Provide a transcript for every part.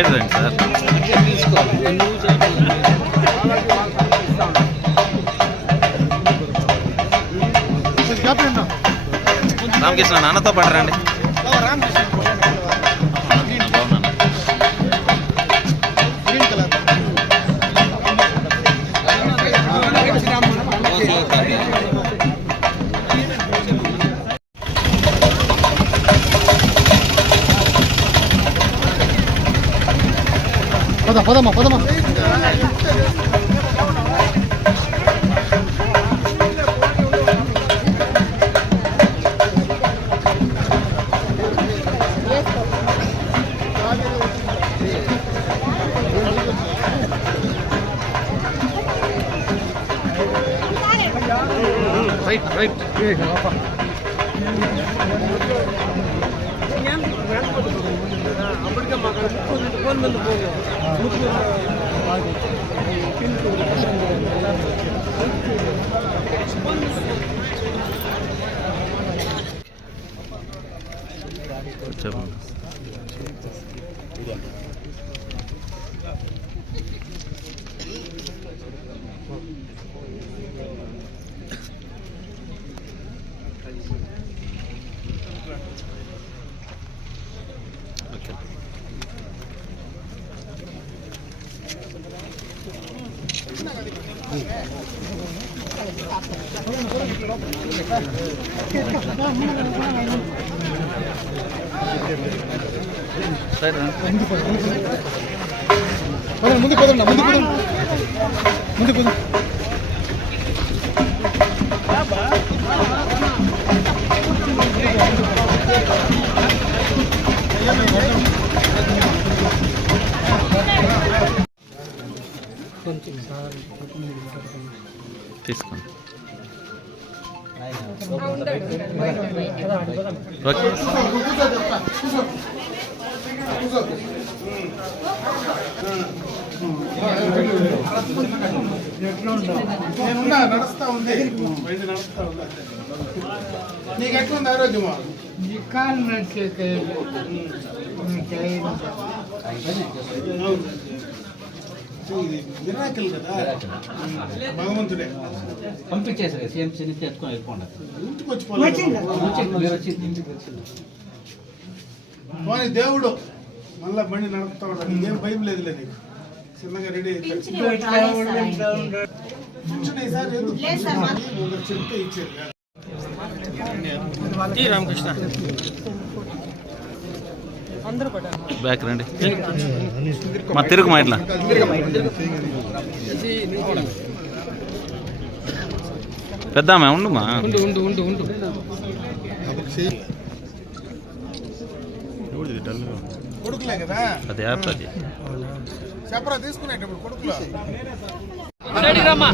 Side రండి sir Ramakrishna నాన్నతో పాటు రండి. போதமா போதமா. ரைட் ரைட் ஏ அப்பா పద పదమ్మా పదమ్మా రైట్ రైట్ చెప్పండి ఓకే ముందు కుదరండి ముందు పదండి ముందు పదండి తీసుకోండి నేనున్నా నడుస్తా ఉంది బండి నడుస్తా ఉంది నీకు ఎట్లుంది ఆరోగ్యమా ఇది మిరాకిల్ కదా. భగవంతుడే. పంపించేసారు వెళ్ళిపోండి ఇంటికి పోనీ దేవుడు మళ్ళా బండి నడుపుతా ఉన్నాడు. ఏం భయం లేదు లేదు చిన్నగా రెడీ పింఛన్ ఈసారి చెప్తే ఇచ్చారు రామకృష్ణ. బ్యాక్ రండి. మా తిరుగు మా ఇట్లా. పెద్దామే ఉండు మా. కొడుకులే కదా? అది యాప్ అది. చెప్పరా తీసుకునేటప్పుడు కొడుకులు? ಸೈಡಿಗೆ ರಮ್ಮ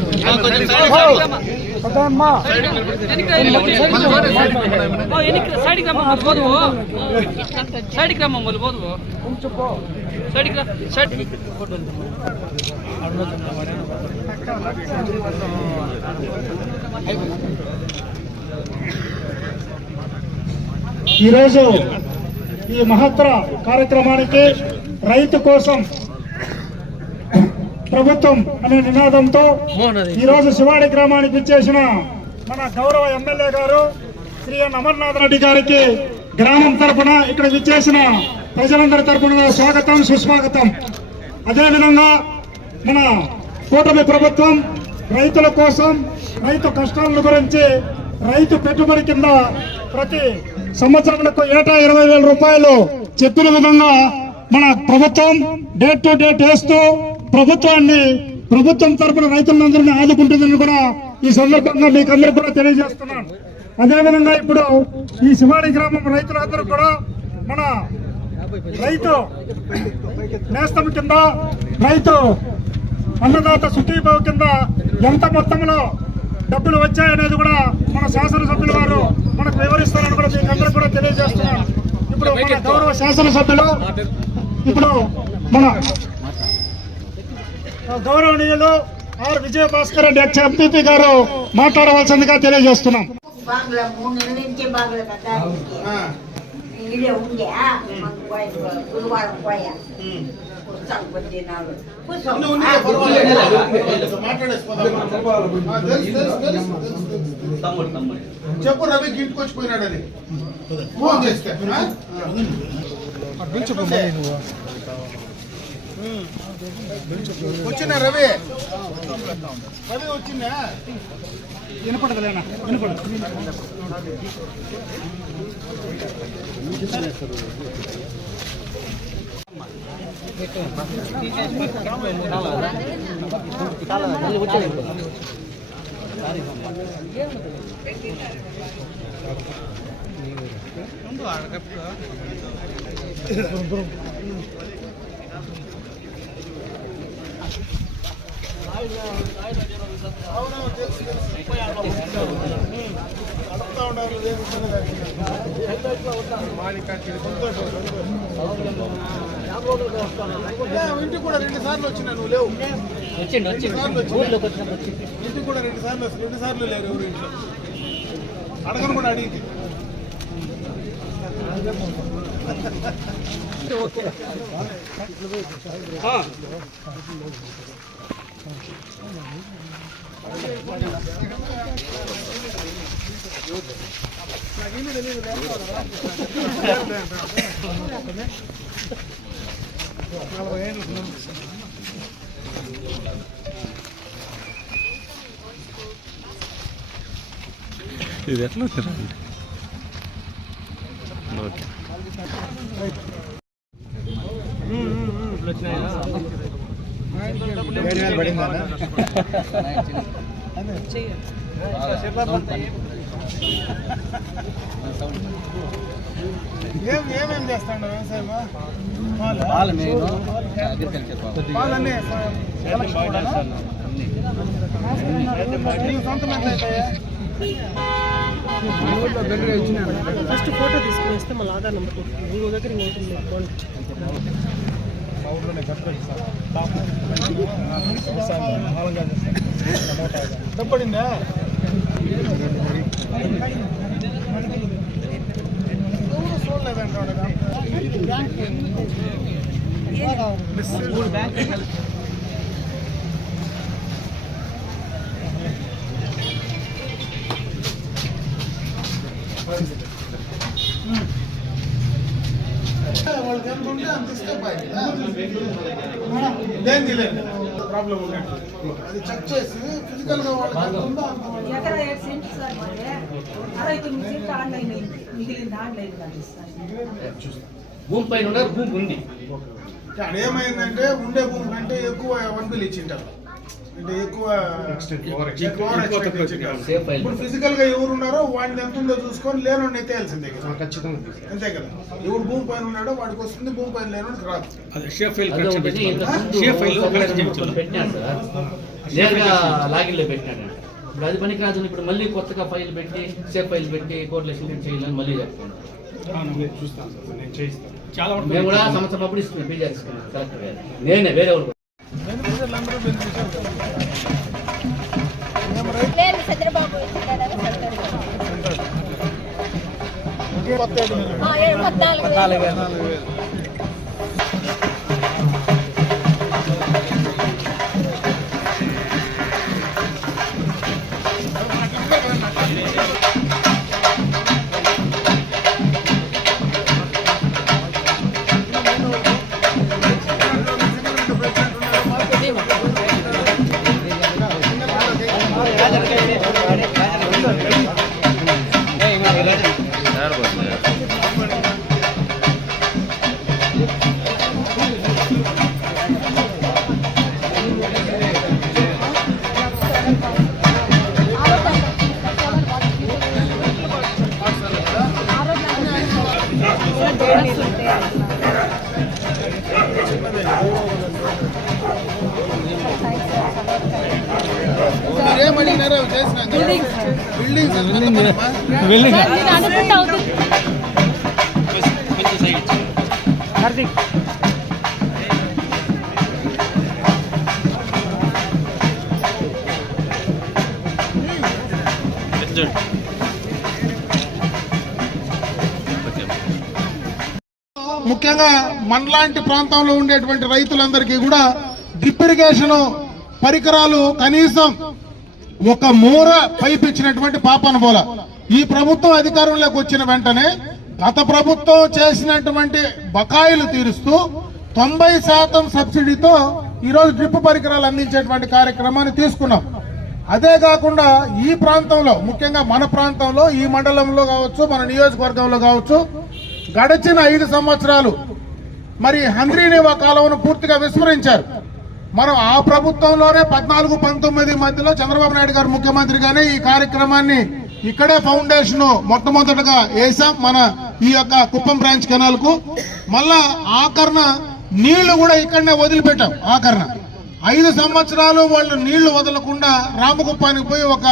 ಮೊದಲು ಸೈಡಿಗೆ ರಮ್ಮ ಮೊದಲು ಬೋದು ಸೈಡಿಗೆ ಸೈಡ್ ఈరోజు ఈ మహత్తర కార్యక్రమానికి రైతు కోసం ప్రభుత్వం అనే నినాదంతో ఈరోజు శివాడి గ్రామానికి ఇచ్చేసిన మన గౌరవ ఎమ్మెల్యే గారు శ్రీ ఎన్ అమర్నాథ్ రెడ్డి గారికి గ్రామం తరపున ఇక్కడ విచ్చేసిన ప్రజలందరి తరపున స్వాగతం సుస్వాగతం. అదేవిధంగా మన కూటమి ప్రభుత్వం రైతుల కోసం రైతు కష్టాల గురించి రైతు పెట్టుబడి కింద ప్రతి సంవత్సరంలో ఏటా ఇరవై వేల రూపాయలు చెప్పిన విధంగా మన ప్రభుత్వం డేట్ టు డేట్ వేస్తూ ప్రభుత్వాన్ని ప్రభుత్వం తరపున రైతులందరినీ ఆదుకుంటుందని కూడా ఈ సందర్భంగా మీకందరూ కూడా తెలియజేస్తున్నాను. అదేవిధంగా ఇప్పుడు ఈ శివాడి గ్రామం రైతులందరూ కూడా మన రైతు నేస్తం కింద రైతు అన్నదాత సుఖీభావ కింద ఎంత మొత్తంలో డబ్బులు వచ్చాయనేది కూడా మన శాసనసభ్యుల వారు మనకు వివరిస్తారని కూడా మీకు అందరూ కూడా తెలియజేస్తున్నాను. ఇప్పుడు మన గౌరవ శాసనసభ్యులు ఇప్పుడు మన గౌరవనీయులు R Vijaya Bhaskar Reddy ex MPP garu మాట్లాడవలసిందిగా తెలియజేస్తున్నాం. చెప్పు రవి ఇంటికి వచ్చిపోయినాడని. ఫోన్ చేస్తే? వచ్చినా రవి? రవి వచ్చిందా? వినపడదులేనా వినపడదు అడుగుతా ఉన్నారు ఏం సంతోషం. ఇంటికి కూడా రెండు సార్లు వచ్చినా నువ్వు లేవు వచ్చిండు వచ్చిండు ఇంటికి కూడా రెండు సార్లు రెండు సార్లు లేరు ఎవరు ఇంట్లో అడగను కూడా అడిగింది ఇది ఎట్లా వచ్చారండి ఓకే ఏం ఏమేం చేస్తాడు పాలు? మెయిన్. అగ్రికల్చర్ పాలన్నీ అవుతాయా? ఫస్ట్ ఫోటో తీసుకుని వస్తే మళ్ళీ ఆధార్ నెంబర్ ఇంకో దగ్గర ఇంకోటి లేదు డబ్బడిందా ఎవరు చూడలేదంటాడు వాళ్ళకి ఎంత ఉంటే అంత ఇస్తే దేని లేదు ప్రాబ్లం ఉన్నట్టు అది చెక్ చేసి ఫిజికల్గా వాళ్ళకి ఎంత ఉందో అంత వాళ్ళకి ఎకరా ఏడు సెంట్లు సార్ మరి అరవై తొమ్మిది సెంట్లు ఆన్లైన్ అయింది మిగిలింది ఆన్లైన్ కాదు సార్ భూమి పైన ఉన్నారు భూమి ఉంది అక్కడ ఏమైందంటే ఉండే భూమి కంటే ఎక్కువ వన్ బిల్ ఇచ్చింటారు అంటే ఎక్కువ ఇప్పుడు ఫిజికల్గా ఎవరు ఉన్నారో వాడిని ఎంత ఉందో చూసుకొని లేనోడిని ఎత్తేయాల్సిందే కదా. ఖచ్చితంగా అంతే కదా. ఎవరు భూమి పైన ఉన్నాడో వాడికి వస్తుంది భూమి పైన లేనోడికి రాదు. పెట్టినాడు సార్ నేరుగా లాగిన్లో పెట్టినాడు ఇప్పుడు అది పనికి రాదు ఇప్పుడు మళ్ళీ కొత్తగా ఫైల్ పెట్టి సేఫ్ ఫైల్ పెట్టి కోర్టులో సిగ్నేచర్ చేయాలని మళ్ళీ చెప్తున్నాను మేము కూడా సంవత్సరం అప్పుడు ఇస్తున్నాం నేనే వేరే వాళ్ళు చంద్రబాబు పద్నాలుగు వేలు. ముఖ్యంగా మనలాంటి ప్రాంతంలో ఉండేటువంటి రైతులందరికీ కూడా డ్రిప్ ఇరిగేషన్ పరికరాలు కనీసం ఒక మూర పైపు ఇచ్చినటువంటి పాపన బోల ఈ ప్రభుత్వం అధికారంలోకి వచ్చిన వెంటనే గత ప్రభుత్వం చేసినటువంటి బకాయిలు తీరుస్తూ తొంభై శాతం సబ్సిడీతో ఈరోజు డ్రిప్ పరికరాలు అందించేటువంటి కార్యక్రమాన్ని తీసుకున్నాం. అదే కాకుండా ఈ ప్రాంతంలో ముఖ్యంగా మన ప్రాంతంలో ఈ మండలంలో కావచ్చు మన నియోజకవర్గంలో కావచ్చు గడిచిన ఐదు సంవత్సరాలు మరి హంద్రీనేవా కాలువను పూర్తిగా విస్మరించారు. మనం ఆ ప్రభుత్వంలోనే పద్నాలుగు పంతొమ్మిది మధ్యలో చంద్రబాబు నాయుడు గారు ముఖ్యమంత్రిగానే ఈ కార్యక్రమాన్ని ఇక్కడే ఫౌండేషన్ మొట్టమొదటగా వేసాం మన ఈ యొక్క కుప్పం బ్రాంచ్ కెనాల్కు మళ్ళా ఆకరణ నీళ్ళు కూడా ఇక్కడనే వదిలిపెట్టాం ఆకరణ ఐదు సంవత్సరాలు వాళ్ళు నీళ్ళు వదలకుండా రామకుప్పానికి పోయి ఒక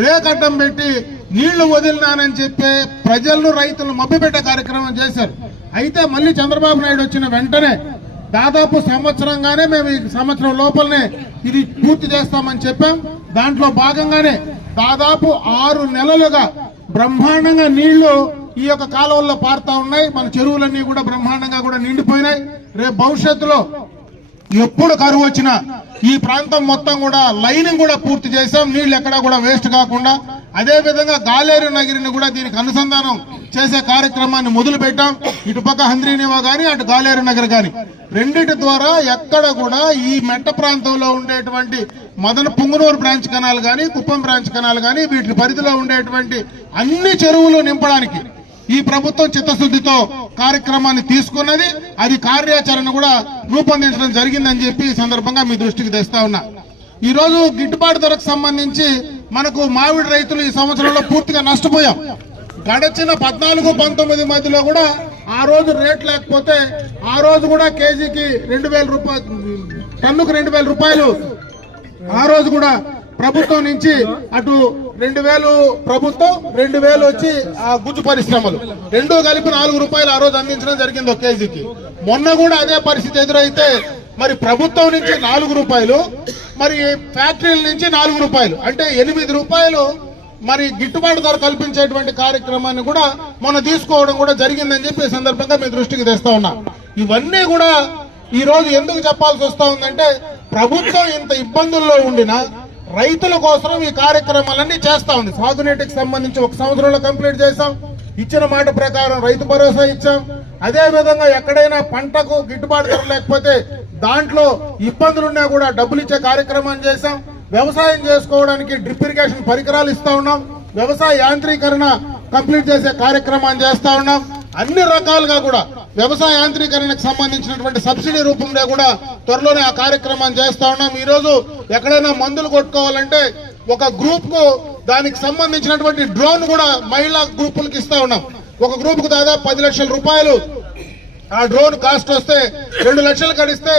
రేకడ్డం పెట్టి నీళ్ళు వదిలినానని చెప్పి ప్రజలను రైతులను మభ్యపెట్టే కార్యక్రమం చేశారు. అయితే మళ్ళీ చంద్రబాబు నాయుడు వచ్చిన వెంటనే దాదాపు సంవత్సరంగానే మేము ఈ సంవత్సరం లోపలనే ఇది పూర్తి చేస్తామని చెప్పాం. దాంట్లో భాగంగానే దాదాపు ఆరు నెలలుగా బ్రహ్మాండంగా నీళ్ళు ఈ యొక్క కాలువల్లో పారుతా ఉన్నాయి. మన చెరువులన్నీ కూడా బ్రహ్మాండంగా కూడా నిండిపోయినాయి. రేపు భవిష్యత్తులో ఎప్పుడు కరువు వచ్చినా ఈ ప్రాంతం మొత్తం కూడా లైనింగ్ కూడా పూర్తి చేసాం నీళ్ళు ఎక్కడా కూడా వేస్ట్ కాకుండా అదే విధంగా గాలేరు నగిరిని కూడా దీనికి అనుసంధానం చేసే కార్యక్రమాన్ని మొదలు పెట్టాం ఇటుపక్క హంద్రీనివా కానీ అటు గాలేరు నగర్ కానీ రెండింటి ద్వారా ఎక్కడ కూడా ఈ మెట్ట ప్రాంతంలో ఉండేటువంటి మదన పుంగనూరు బ్రాంచ్ కెనాల్ కానీ కుప్పం బ్రాంచ్ కెనాల్ కానీ వీటి పరిధిలో ఉండేటువంటి అన్ని చెరువులు నింపడానికి ఈ ప్రభుత్వం చిత్తశుద్ధితో కార్యక్రమాన్ని తీసుకున్నది. అది కార్యాచరణ కూడా రూపొందించడం జరిగిందని చెప్పి ఈ సందర్భంగా మీ దృష్టికి తెస్తా ఉన్నా. ఈరోజు గిట్టుబాటు ధరకు సంబంధించి మనకు మామిడి రైతులు ఈ సంవత్సరంలో పూర్తిగా నష్టపోయాం. గడచిన పద్నాలుగు పంతొమ్మిది మధ్యలో కూడా ఆ రోజు రేట్ లేకపోతే ఆ రోజు కూడా కేజీకి రెండు వేల రూపాయలు టన్నుకు రెండు వేల రూపాయలు. ఆ రోజు కూడా ప్రభుత్వం నుంచి అటు రెండు వేలు ప్రభుత్వం రెండు వేలు వచ్చి ఆ గుజ్జు పరిశ్రమలు. రెండు కలిపి నాలుగు రూపాయలు ఆ రోజు అందించడం జరిగింది ఒక కేజీకి. మొన్న కూడా అదే పరిస్థితి ఎదురైతే మరి ప్రభుత్వం నుంచి నాలుగు రూపాయలు మరి ఫ్యాక్టరీల నుంచి నాలుగు రూపాయలు. అంటే ఎనిమిది రూపాయలు మరి గిట్టుబాటు ధర కల్పించేటువంటి కార్యక్రమాన్ని కూడా మనం తీసుకోవడం కూడా జరిగిందని చెప్పి సందర్భంగా మీ దృష్టికి తెస్తా ఉన్నా. ఇవన్నీ కూడా ఈ రోజు ఎందుకు చెప్పాల్సి వస్తా ఉందంటే ప్రభుత్వం ఇంత ఇబ్బందుల్లో ఉండినా రైతుల కోసం ఈ కార్యక్రమాలన్నీ చేస్తా ఉంది. సాగునీటికి సంబంధించి ఒక సంవత్సరంలో కంప్లీట్ చేశాం. ఇచ్చిన మాట ప్రకారం రైతు భరోసా ఇచ్చాం. అదే విధంగా ఎక్కడైనా పంటకు గిట్టుబాటు ధర లేకపోతే దాంట్లో ఇబ్బందులున్నా కూడా డబ్బులు ఇచ్చే కార్యక్రమాన్ని చేశాం. వ్యవసాయం చేసుకోవడానికి డ్రిప్ ఇరిగేషన్ పరికరాలు ఇస్తా ఉన్నాం. వ్యవసాయ యాంత్రీకరణ కంప్లీట్ చేసే కార్యక్రమాన్ని చేస్తా ఉన్నాం. అన్ని రకాలుగా కూడా వ్యవసాయ యాంత్రీకరణకు సంబంధించినటువంటి సబ్సిడీ రూపంలో కూడా త్వరలోనే ఆ కార్యక్రమాన్ని చేస్తా ఉన్నాం. ఈరోజు ఎక్కడైనా మందులు కొట్టుకోవాలంటే ఒక గ్రూప్కు దానికి సంబంధించినటువంటి డ్రోన్ కూడా మహిళా గ్రూపులకు ఇస్తా ఉన్నాం. ఒక గ్రూప్కు దాదాపు పది లక్షల రూపాయలు ఆ డ్రోన్ కాస్ట్ వస్తే రెండు లక్షలు కడిస్తే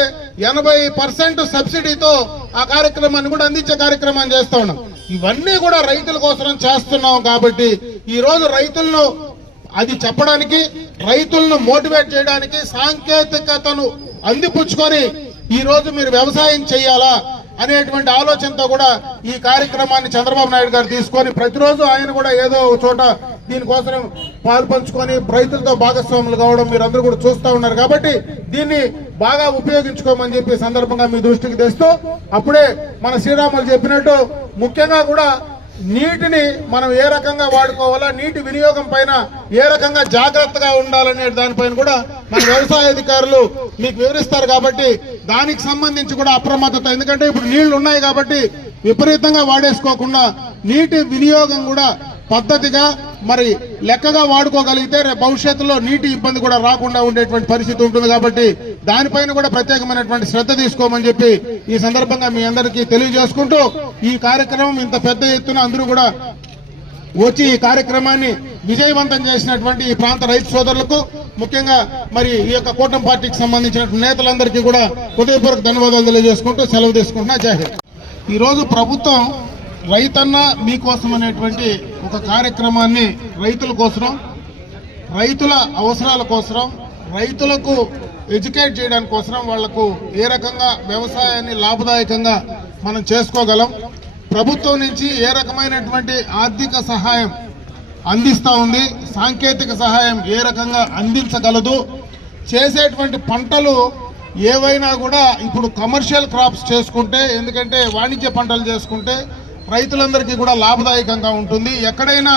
ఎనభై పర్సెంట్ సబ్సిడీతో ఆ కార్యక్రమాన్ని కూడా అందించే కార్యక్రమాన్ని చేస్తా ఉన్నాం. ఇవన్నీ కూడా రైతుల కోసం చేస్తున్నాం కాబట్టి ఈ రోజు రైతులను అది చెప్పడానికి రైతులను మోటివేట్ చేయడానికి సాంకేతికతను అందిపుచ్చుకొని ఈ రోజు మీరు వ్యవసాయం చేయాలా అనేటువంటి ఆలోచనతో కూడా ఈ కార్యక్రమాన్ని చంద్రబాబు నాయుడు గారు తీసుకొని ప్రతిరోజు ఆయన కూడా ఏదో ఒక చోట దీనికోసం పాల్పంచుకొని రైతులతో భాగస్వాములు కావడం మీరందరూ కూడా చూస్తూ ఉన్నారు కాబట్టి దీన్ని బాగా ఉపయోగించుకోమని చెప్పి సందర్భంగా మీ దృష్టికి తెస్తూ అప్పుడే మన శ్రీరాములు చెప్పినట్టు ముఖ్యంగా కూడా నీటిని మనం ఏ రకంగా వాడుకోవాలా నీటి వినియోగం పైన ఏ రకంగా జాగ్రత్తగా ఉండాలనే దానిపైన కూడా మన వ్యవసాయ అధికారులు మీకు వివరిస్తారు కాబట్టి దానికి సంబంధించి కూడా అప్రమత్తత. ఎందుకంటే ఇప్పుడు నీళ్ళు ఉన్నాయి కాబట్టి విపరీతంగా వాడేసుకోకుండా నీటి వినియోగం కూడా పద్ధతిగా మరి లెక్కగా వాడుకోగలిగితే రేపు భవిష్యత్తులో నీటి ఇబ్బంది కూడా రాకుండా ఉండేటువంటి పరిస్థితి ఉంటుంది కాబట్టి దానిపైన కూడా ప్రత్యేకమైనటువంటి శ్రద్ధ తీసుకోమని చెప్పి ఈ సందర్భంగా మీ అందరికీ తెలియజేసుకుంటూ ఈ కార్యక్రమం ఇంత పెద్ద ఎత్తున అందరూ కూడా వచ్చి ఈ కార్యక్రమాన్ని విజయవంతం చేసినటువంటి ఈ ప్రాంత రైతు సోదరులకు ముఖ్యంగా మరి ఈ యొక్క కూటమి పార్టీకి సంబంధించిన నేతలందరికీ కూడా హృదయపూర్వక ధన్యవాదాలు తెలియజేసుకుంటూ సెలవు తీసుకుంటున్నా. జై హింద్. ప్రభుత్వం రైతన్న మీకోసం అనేటువంటి ఒక కార్యక్రమాన్ని రైతుల కోసం రైతుల అవసరాల కోసం రైతులకు ఎడ్యుకేట్ చేయడానికి కోసం వాళ్ళకు ఏ రకంగా వ్యవసాయాన్ని లాభదాయకంగా మనం చేసుకోగలం ప్రభుత్వం నుంచి ఏ రకమైనటువంటి ఆర్థిక సహాయం అందిస్తా ఉంది సాంకేతిక సహాయం ఏ రకంగా అందించగలదు చేసేటువంటి పంటలు ఏవైనా కూడా ఇప్పుడు కమర్షియల్ క్రాప్స్ చేసుకుంటే ఎందుకంటే వాణిజ్య పంటలు చేసుకుంటే రైతులందరికీ కూడా లాభదాయకంగా ఉంటుంది. ఎక్కడైనా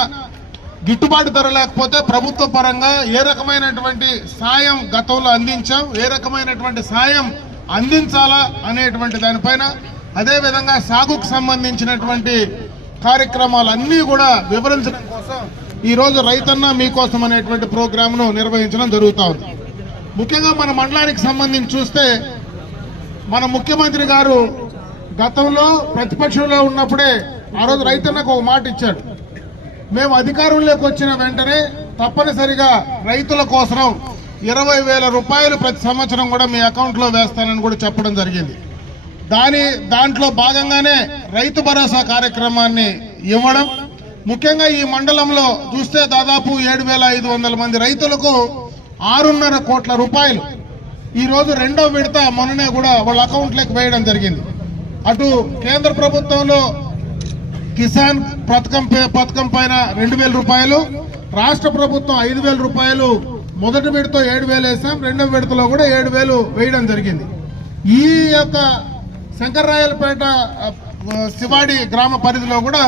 గిట్టుబాటు ధర లేకపోతే ప్రభుత్వ పరంగా ఏ రకమైనటువంటి సాయం గతంలో అందించాం ఏ రకమైనటువంటి సాయం అందించాలా అనేటువంటి దానిపైన అదేవిధంగా సాగుకు సంబంధించినటువంటి కార్యక్రమాలన్నీ కూడా వివరించడం కోసం ఈరోజు రైతన్న మీకోసం అనేటువంటి ప్రోగ్రామ్ను నిర్వహించడం జరుగుతూ ఉంది. ముఖ్యంగా మన మండలానికి సంబంధించి చూస్తే మన ముఖ్యమంత్రి గారు గతంలో ప్రతిపక్షంలో ఉన్నప్పుడే ఆ రోజు రైతన్నకు ఒక మాట ఇచ్చాడు. మేము అధికారంలోకి వచ్చిన వెంటనే తప్పనిసరిగా రైతుల కోసం ఇరవై వేల రూపాయలు ప్రతి సంవత్సరం కూడా మీ అకౌంట్లో వేస్తానని కూడా చెప్పడం జరిగింది. దాని దాంట్లో భాగంగానే రైతు భరోసా కార్యక్రమాన్ని ఇవ్వడం ముఖ్యంగా ఈ మండలంలో చూస్తే దాదాపు ఏడు వేల ఐదు వందల మంది రైతులకు ఆరున్నర కోట్ల రూపాయలు. ఈరోజు రెండో విడత మొన్ననే కూడా వాళ్ళ అకౌంట్లోకి వేయడం జరిగింది. అటు కేంద్ర ప్రభుత్వంలో కిసాన్ పథకం పే- పథకం పైన రెండు వేల రూపాయలు రాష్ట్ర ప్రభుత్వం ఐదు వేల రూపాయలు మొదటి విడత ఏడు వేలు వేసాం రెండవ విడతలో కూడా ఏడు వేలు వేయడం జరిగింది. ఈ యొక్క శంకర్రాయలపేట శివాడి గ్రామ పరిధిలో కూడా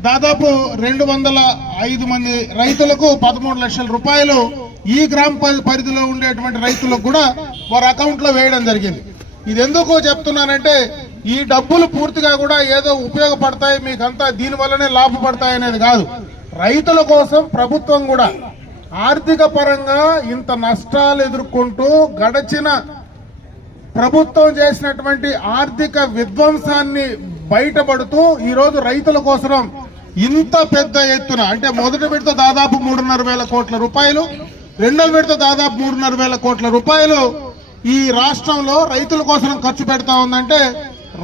దాదాపు రెండు వందల ఐదు మంది రైతులకు పదమూడు లక్షల రూపాయలు ఈ గ్రామ పరి- పరిధిలో ఉండేటువంటి రైతులకు కూడా వారి అకౌంట్లో వేయడం జరిగింది. ఇది ఎందుకు చెప్తున్నానంటే ఈ డబ్బులు పూర్తిగా కూడా ఏదో ఉపయోగపడతాయి మీకంతా దీనివల్లనే లాభపడతాయి అనేది కాదు. రైతుల కోసం ప్రభుత్వం కూడా ఆర్థిక పరంగా ఇంత నష్టాలు ఎదుర్కొంటూ గడచిన ప్రభుత్వం చేసినటువంటి ఆర్థిక విధ్వంసాన్ని బయటపడుతూ ఈరోజు రైతుల కోసం ఇంత పెద్ద ఎత్తున అంటే మొదటి విడత దాదాపు మూడున్నర వేల కోట్ల రూపాయలు రెండవ విడత దాదాపు మూడున్నర వేల కోట్ల రూపాయలు ఈ రాష్ట్రంలో రైతుల కోసం ఖర్చు పెడతా ఉందంటే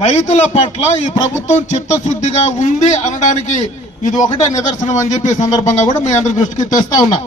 రైతుల పట్ల ఈ ప్రభుత్వం చిత్తశుద్ధిగా ఉంది అనడానికి ఇది ఒకటే నిదర్శనం అని చెప్పి సందర్భంగా కూడా మీ అందరి దృష్టికి తెస్తా ఉన్నా.